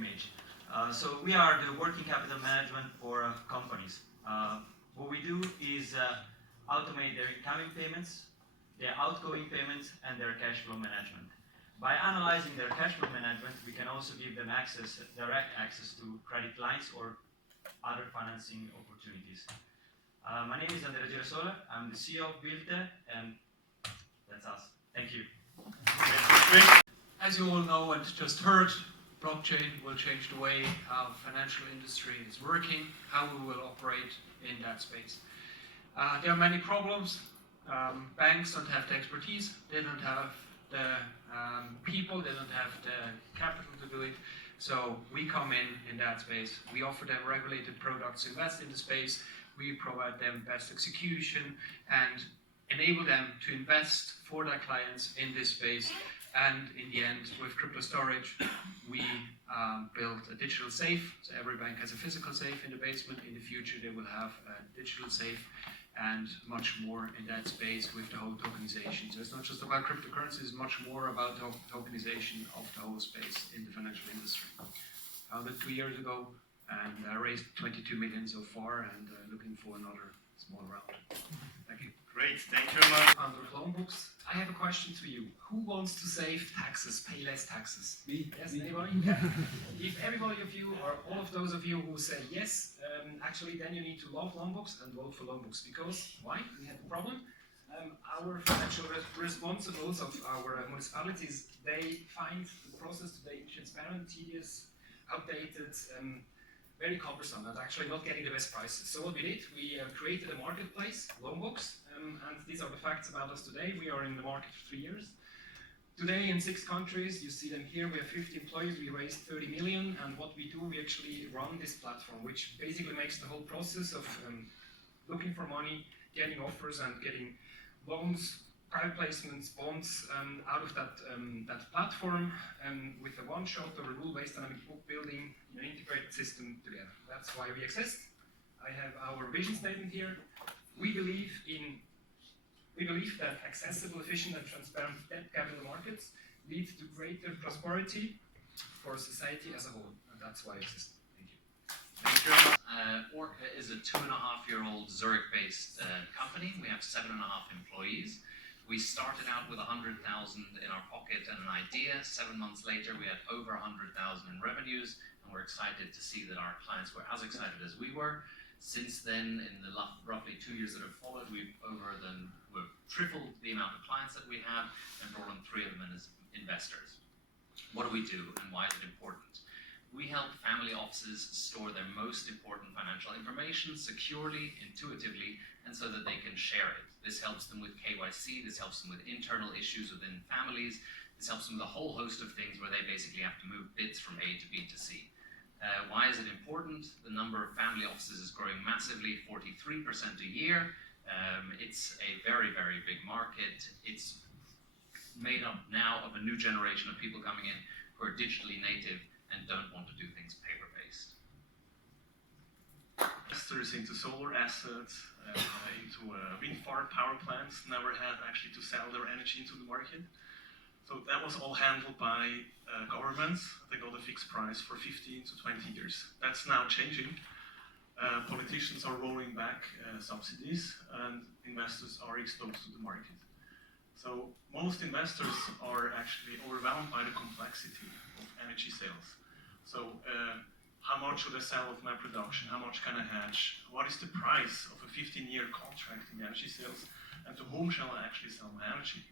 image. So we are the working capital management for companies. What we do is automate their incoming payments, their outgoing payments, and their cash flow management. By analyzing their cash flow management, we can also give them access, direct access to credit lines or other financing opportunities. My name is Andrea Girasola. I'm the CEO of Vlhk, and that's us. Thank you. As you all know and just heard, blockchain will change the way how financial industry is working, how we will operate in that space. There are many problems. Banks don't have the expertise, they don't have the people, they don't have the capital to do it. So we come in that space. We offer them regulated products to invest in the space. We provide them best execution and enable them to invest for their clients in this space. And in the end, with crypto storage, we built a digital safe. So every bank has a physical safe in the basement. In the future, they will have a digital safe and much more in that space with the whole tokenization. So it's not just about cryptocurrency, it's much more about the tokenization of the whole space in the financial industry. Founded 2 years ago and raised 22 million so far and looking for another small round. Thank you. Great, thank you very much. Under loan books, I have a question to you. Who wants to save taxes, pay less taxes? Me. Yes, anybody? If everybody of you, or all of those of you who say yes, actually then you need to love loan books and vote for loan books. Because, why? We have a problem. Our financial responsibles of our municipalities, they find the process today transparent, tedious, outdated, very cumbersome, and actually not getting the best prices. So what we did, we created a marketplace, loan books, and these are the facts about us today. We are in the market for 3 years. Today in 6 countries, you see them here, we have 50 employees, we raised 30 million, and what we do, we actually run this platform, which basically makes the whole process of looking for money, getting offers and getting loans, private placements, bonds out of that platform with a one-shot or a rule-based dynamic book building, an integrated system together. That's why we exist. I have our vision statement here. We believe that accessible, efficient and transparent debt capital markets lead to greater prosperity for society as a whole. And that's why I exist. Thank you. Thank you very much. Vlhk is a 2.5-year-old Zurich-based company. We have 7.5 employees. We started out with 100,000 in our pocket and an idea. 7 months later, we had over 100,000 in revenues, and we're excited to see that our clients were as excited as we were. Since then, in the roughly 2 years that have followed, we've tripled the amount of clients that we have and brought on 3 of them as investors. What do we do, and why is it important? We help family offices store their most important financial information securely, intuitively, and so that they can share it. This helps them with KYC, this helps them with internal issues within families, this helps them with a whole host of things where they basically have to move bits from A to B to C. Why is it important? The number of family offices is growing massively, 43% a year. It's a very, very big market. It's made up now of a new generation of people coming in who are digitally native and don't want to do things paper-based. Investors into solar assets, into wind farm power plants never had actually to sell their energy into the market. So that was all handled by governments. They got a fixed price for 15 to 20 years. That's now changing. Politicians are rolling back subsidies and investors are exposed to the market. So most investors are actually overwhelmed by the complexity of energy sales. So how much should I sell of my production? How much can I hedge? What is the price of a 15-year contract in energy sales? And to whom shall I actually sell my energy?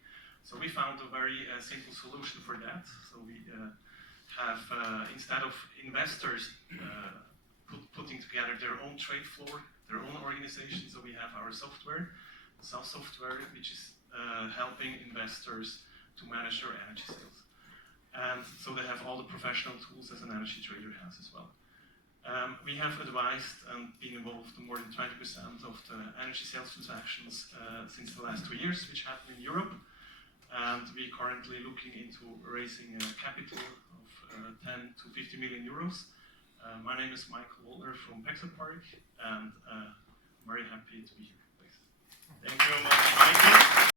So we found a very simple solution for that. So we have, instead of investors putting together their own trade floor, their own organization, so we have our software, SaaS software, which is helping investors to manage their energy sales. And so they have all the professional tools as an energy trader has as well. We have advised and been involved in more than 20% of the energy sales transactions since the last 2 years, which happen in Europe. And we're currently looking into raising capital of 10 to 50 million euros. My name is Michael Wollner from Pexel Park, and I'm very happy to be here. Thanks. Thank you very much, Michael.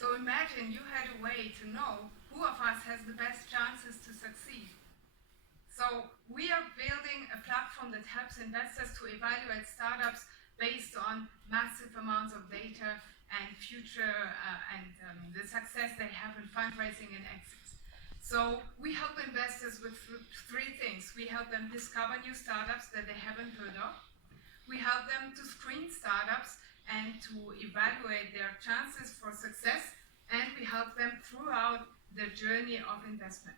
So imagine you had a way to know who of us has the best chances to succeed. So we are building a platform that helps investors to evaluate startups based on massive amounts of data and future the success they have in fundraising and exits. So we help investors with three things. We help them discover new startups that they haven't heard of. We help them to screen startups and to evaluate their chances for success, and we help them throughout the journey of investment.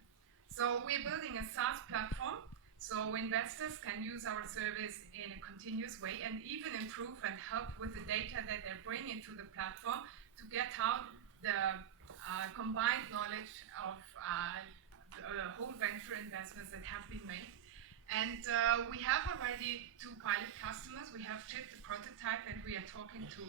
So we're building a SaaS platform, so investors can use our service in a continuous way and even improve and help with the data that they bring into the platform to get out the combined knowledge of the whole venture investments that have been made. And we have already 2 pilot customers. We have shipped the prototype and we are talking to,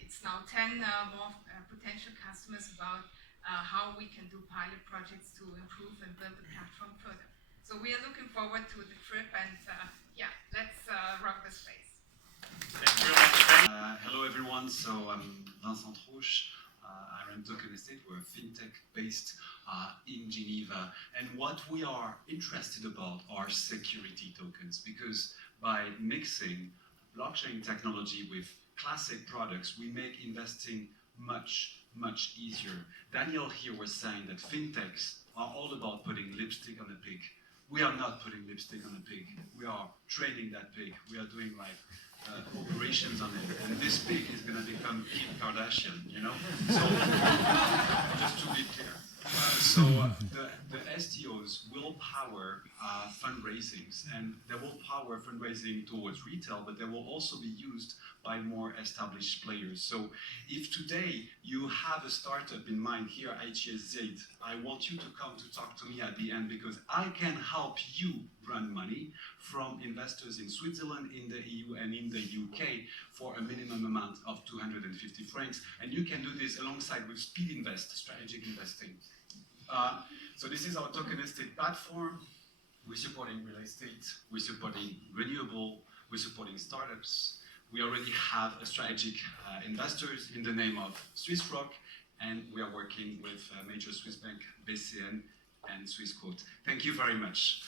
it's now 10 more potential customers about how we can do pilot projects to improve and build the platform further. So we are looking forward to the trip and yeah, let's rock the space. Thank you very much. Hello everyone, so I'm Vincent Roche. I run Token Estate. We're a fintech based in Geneva, and what we are interested about are security tokens, because by mixing blockchain technology with classic products, we make investing much easier. Daniel here was saying that fintechs are all about putting lipstick on a pig. We are not putting lipstick on a pig. We are training that pig. We are doing like operations on it, and this pig is going to become Kim Kardashian, you know? So, just to be clear. The STOs will power fundraisings, and they will power fundraising towards retail, but they will also be used by more established players. So if today you have a startup in mind here at IGSZ, I want you to come to talk to me at the end, because I can help you run money from investors in Switzerland, in the EU and in the UK for a minimum amount of 250 francs. And you can do this alongside with Speed Invest, strategic investing. So this is our tokenistic platform. We're supporting real estate, we're supporting renewable, we're supporting startups. We already have a strategic investors in the name of Vlhk, and we are working with major Swiss bank, BCN and Swissquote. Thank you very much.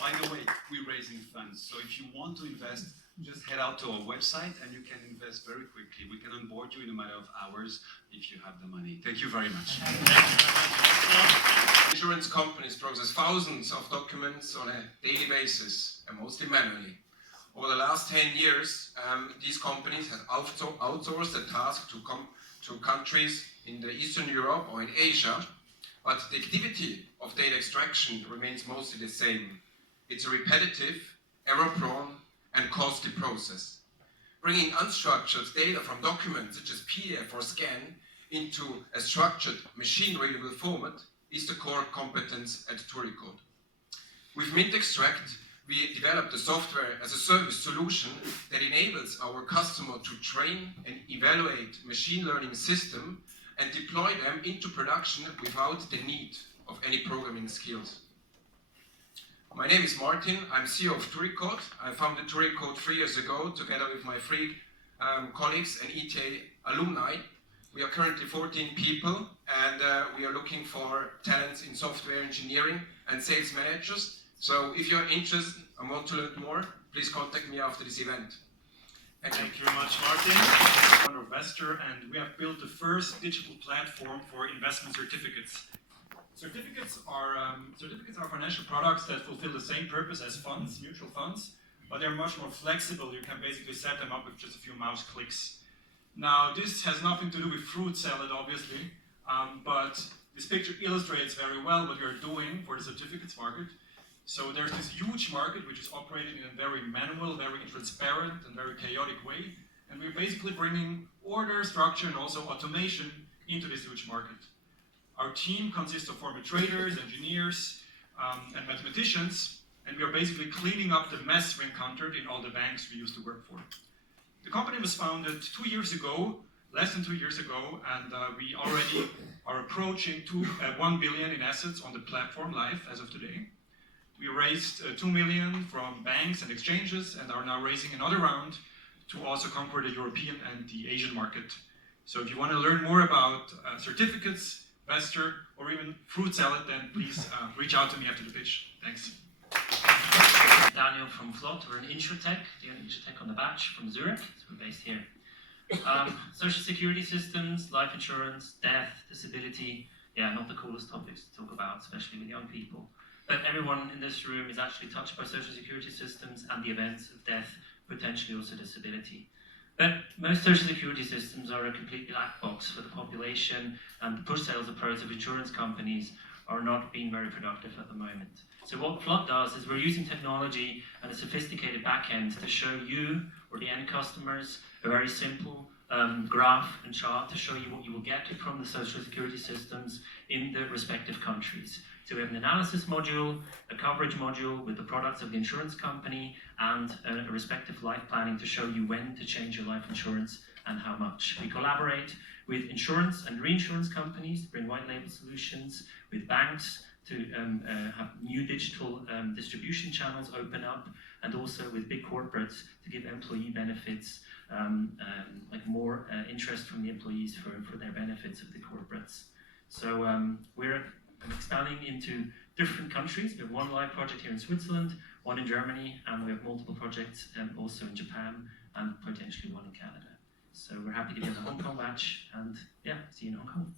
By the way, we're raising funds, so if you want to invest, just head out to our website and you can invest very quickly. We can onboard you in a matter of hours if you have the money. Thank you very much. Insurance companies process thousands of documents on a daily basis, and mostly manually. Over the last 10 years, these companies have outsourced the task to come to countries in the Eastern Europe or in Asia, but the activity of data extraction remains mostly the same. It's a repetitive, error-prone, and costly process. Bringing unstructured data from documents such as PDF or scan into a structured, machine-readable format is the core competence at Turicode. With MintExtract, we developed a software as a service solution that enables our customer to train and evaluate machine learning system and deploy them into production without the need of any programming skills. My name is Martin, I'm CEO of Turicode. I founded Turicode 3 years ago together with my 3 colleagues and ETA alumni. We are currently 14 people, and we are looking for talents in software engineering and sales managers. So if you're interested and want to learn more, please contact me after this event. Thank you. Thank you very much, Martin. I'm an investor, and we have built the first digital platform for investment certificates. Certificates are financial products that fulfill the same purpose as funds, mutual funds, but they're much more flexible. You can basically set them up with just a few mouse clicks. Now, this has nothing to do with fruit salad, obviously, but this picture illustrates very well what you're doing for the certificates market. So there's this huge market which is operating in a very manual, very intransparent, and very chaotic way, and we're basically bringing order, structure, and also automation into this huge market. Our team consists of former traders, engineers, and mathematicians, and we are basically cleaning up the mess we encountered in all the banks we used to work for. The company was founded 2 years ago, less than 2 years ago, and we already are approaching 1 billion in assets on the platform live as of today. We raised 2 million from banks and exchanges and are now raising another round to also conquer the European and the Asian market. So if you want to learn more about certificates, investor, or even fruit salad, then please reach out to me after the pitch. Thanks. Daniel from Vlhk. We're an insurtech, the only insurtech on the batch from Zurich. So we're based here. Social security systems, life insurance, death, disability. Yeah, not the coolest topics to talk about, especially with young people. But everyone in this room is actually touched by social security systems and the events of death, potentially also disability. But most social security systems are a complete black box for the population, and the push sales approach of insurance companies are not being very productive at the moment. So what Vlhk does is we're using technology and a sophisticated backend to show you, or the end customers, a very simple graph and chart to show you what you will get from the social security systems in the respective countries. So we have an analysis module, a coverage module with the products of the insurance company, and a respective life planning to show you when to change your life insurance and how much. We collaborate with insurance and reinsurance companies to bring white label solutions, with banks to have new digital distribution channels open up, and also with big corporates to give employee benefits, like more interest from the employees for their benefits of the corporates. So we're expanding into different countries. We have one live project here in Switzerland, one in Germany, and we have multiple projects also in Japan, and potentially one in Canada. So we're happy to be on the Hong Kong batch, and yeah, see you in Hong Kong.